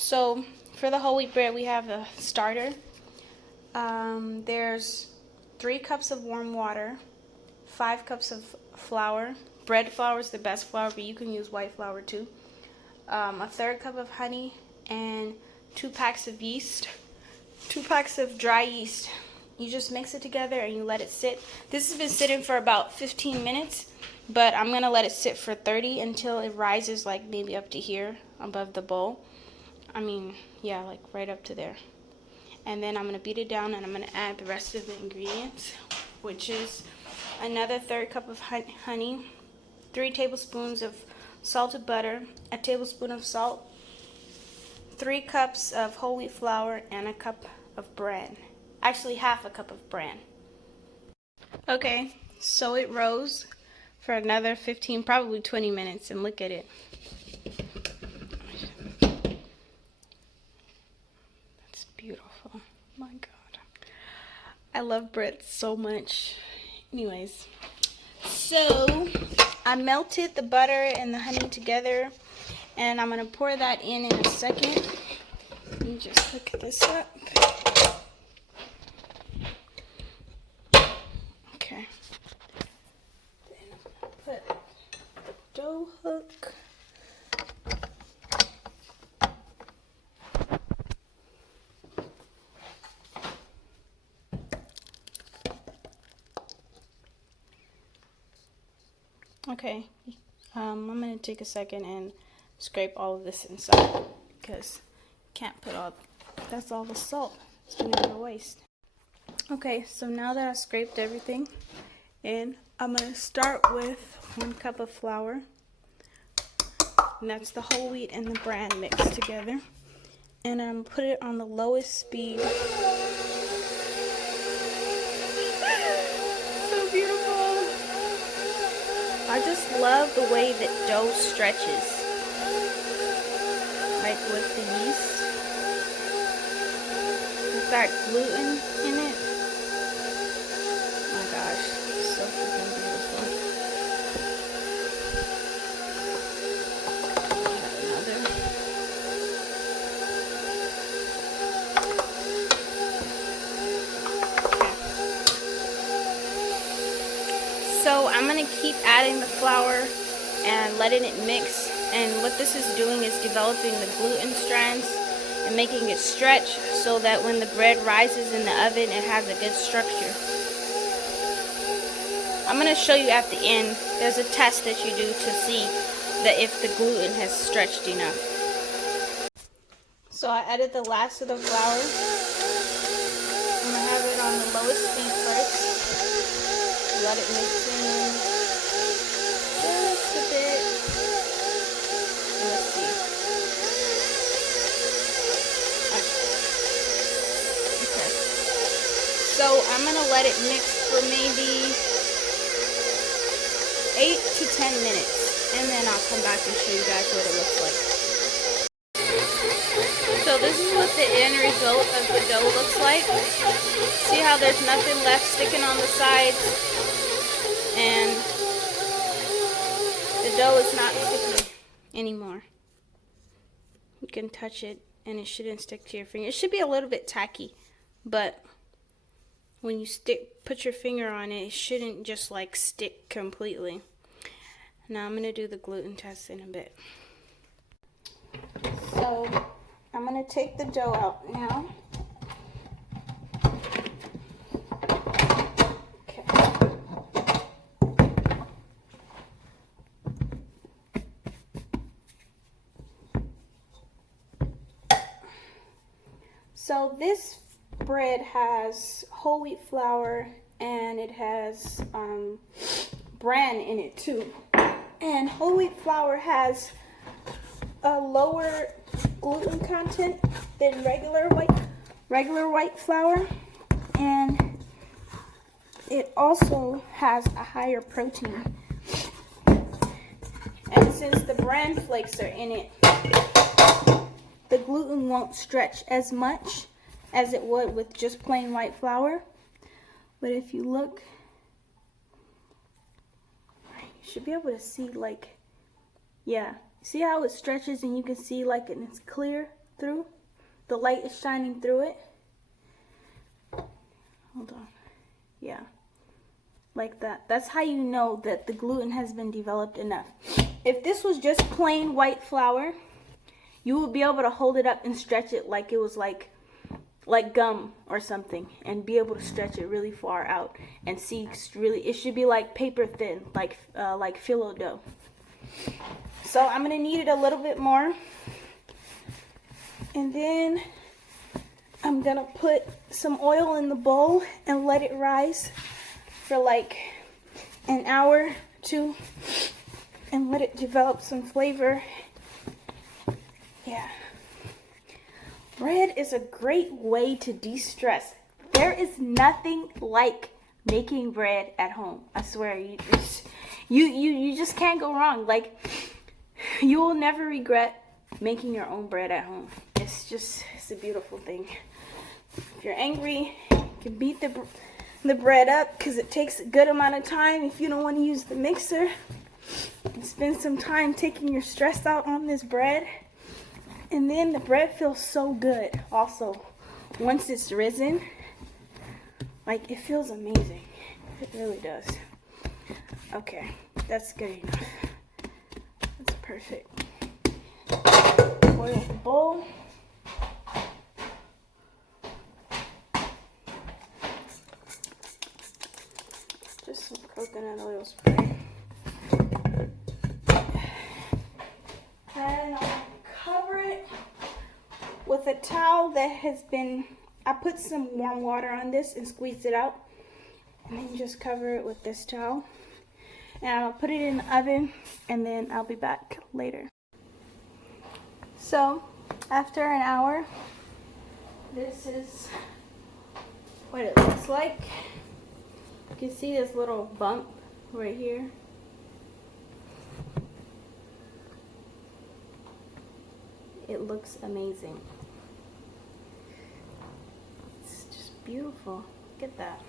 So for the whole wheat bread, we have a starter. There's 3 cups of warm water, 5 cups of flour. Bread flour is the best flour, but you can use white flour too. A third cup of honey and 2 packs of yeast, 2 packs of dry yeast. You just mix it together and you let it sit. This has been sitting for about 15 minutes, but I'm gonna let it sit for 30 until it rises like maybe up to here above the bowl. I mean, yeah, like right up to there. And then I'm gonna beat it down and I'm gonna add the rest of the ingredients, which is another third cup of honey, 3 tablespoons of salted butter, a tablespoon of salt, 3 cups of whole wheat flour, and a cup of bran. Actually, half a cup of bran. Okay, so it rose for another 15, probably 20 minutes, and look at it. That's beautiful. Oh my God. I love bread so much. Anyways, so I melted the butter and the honey together, and I'm going to pour that in a second. Let me just hook this up. Okay. Then I'm going to put the dough hook. Okay, I'm going to take a second and scrape all of this inside because can't put all, that's all the salt. It's going to go to waste. Okay, so now that I scraped everything in, I'm going to start with 1 cup of flour. And that's the whole wheat and the bran mixed together. And I'm going to put it on the lowest speed. So beautiful. I just love the way that dough stretches. Like with the yeast. With that gluten in it. Oh my gosh, it's so freaking beautiful. Another. Okay. So I'm gonna keep adding the flour and letting it mix. And what this is doing is developing the gluten strands and making it stretch so that when the bread rises in the oven, it has a good structure. I'm going to show you at the end. There's a test that you do to see that if the gluten has stretched enough. So I added the last of the flour. I'm going to have it on the lowest speed first. Let it mix in just a bit. Let's see. Okay. So I'm going to let it mix for maybe 8 to 10 minutes, and then I'll come back and show you guys what it looks like. So this is what the end result of the dough looks like. See how there's nothing left sticking on the sides, and the dough is not sticky anymore. You can touch it and it shouldn't stick to your finger. It should be a little bit tacky, but when you put your finger on it, it shouldn't just like stick completely. Now I'm going to do the gluten test in a bit. So I'm going to take the dough out now. Okay. So this bread has whole wheat flour and it has bran in it too. And whole wheat flour has a lower gluten content than regular white flour, and it also has a higher protein. And since the bran flakes are in it, the gluten won't stretch as much as it would with just plain white flour. But if you look, you should be able to see, like, yeah, see how it stretches and you can see like it's clear? through. The light is shining through it. Hold on. Yeah. Like that. That's how you know that the gluten has been developed enough. If this was just plain white flour, you would be able to hold it up and stretch it like it was like gum or something, and be able to stretch it really far out and see really, it should be like paper thin, like phyllo dough. So I'm gonna knead it a little bit more, and then I'm gonna put some oil in the bowl and let it rise for like an hour or two and let it develop some flavor. Yeah. Bread is a great way to de-stress. There is nothing like making bread at home. I swear, you just can't go wrong. Like, you will never regret making your own bread at home. It's a beautiful thing. If you're angry, you can beat the bread up because it takes a good amount of time. If you don't want to use the mixer, and spend some time taking your stress out on this bread. And then the bread feels so good also. Once it's risen, like, it feels amazing. It really does. Okay, that's good enough. That's perfect. Oil the bowl. Just some coconut oil spray. And I'll cover it with a towel that has been, I put some warm water on this and squeezed it out. And then just cover it with this towel. And I'll put it in the oven, and then I'll be back later. So, after an hour, this is what it looks like. You can see this little bump right here. It looks amazing. It's just beautiful. Look at that.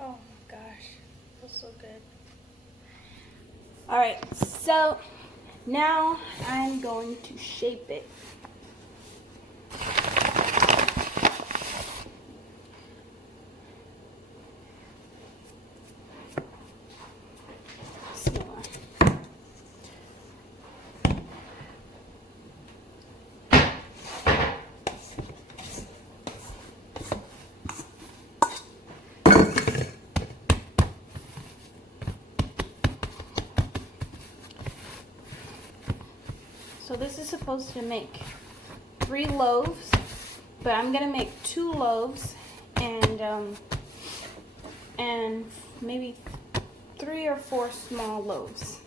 Oh my gosh, it feels so good. Alright, so now I'm going to shape it. So this is supposed to make 3 loaves, but I'm gonna make 2 loaves and maybe 3 or 4 small loaves.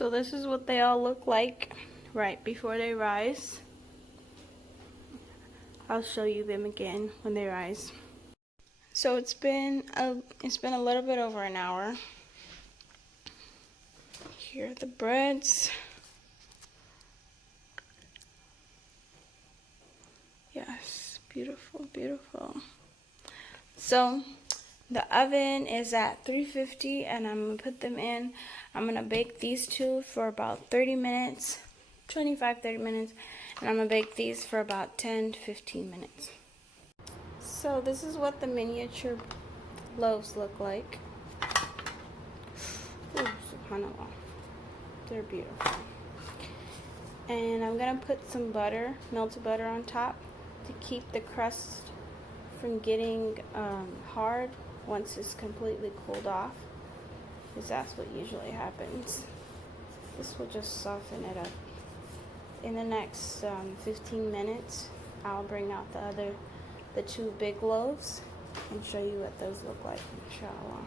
So this is what they all look like right before they rise. I'll show you them again when they rise. So it's been a little bit over an hour. Here are the breads. Yes, beautiful, beautiful. So the oven is at 350 and I'm gonna put them in. I'm gonna bake these two for about 30 minutes, 25-30 minutes, and I'm gonna bake these for about 10-15 minutes. So this is what the miniature loaves look like. Ooh, subhanallah. They're beautiful. And I'm gonna put some butter, melted butter on top to keep the crust from getting hard once it's completely cooled off, because that's what usually happens. This will just soften it up. In the next 15 minutes, I'll bring out the two big loaves and show you what those look like, inshallah.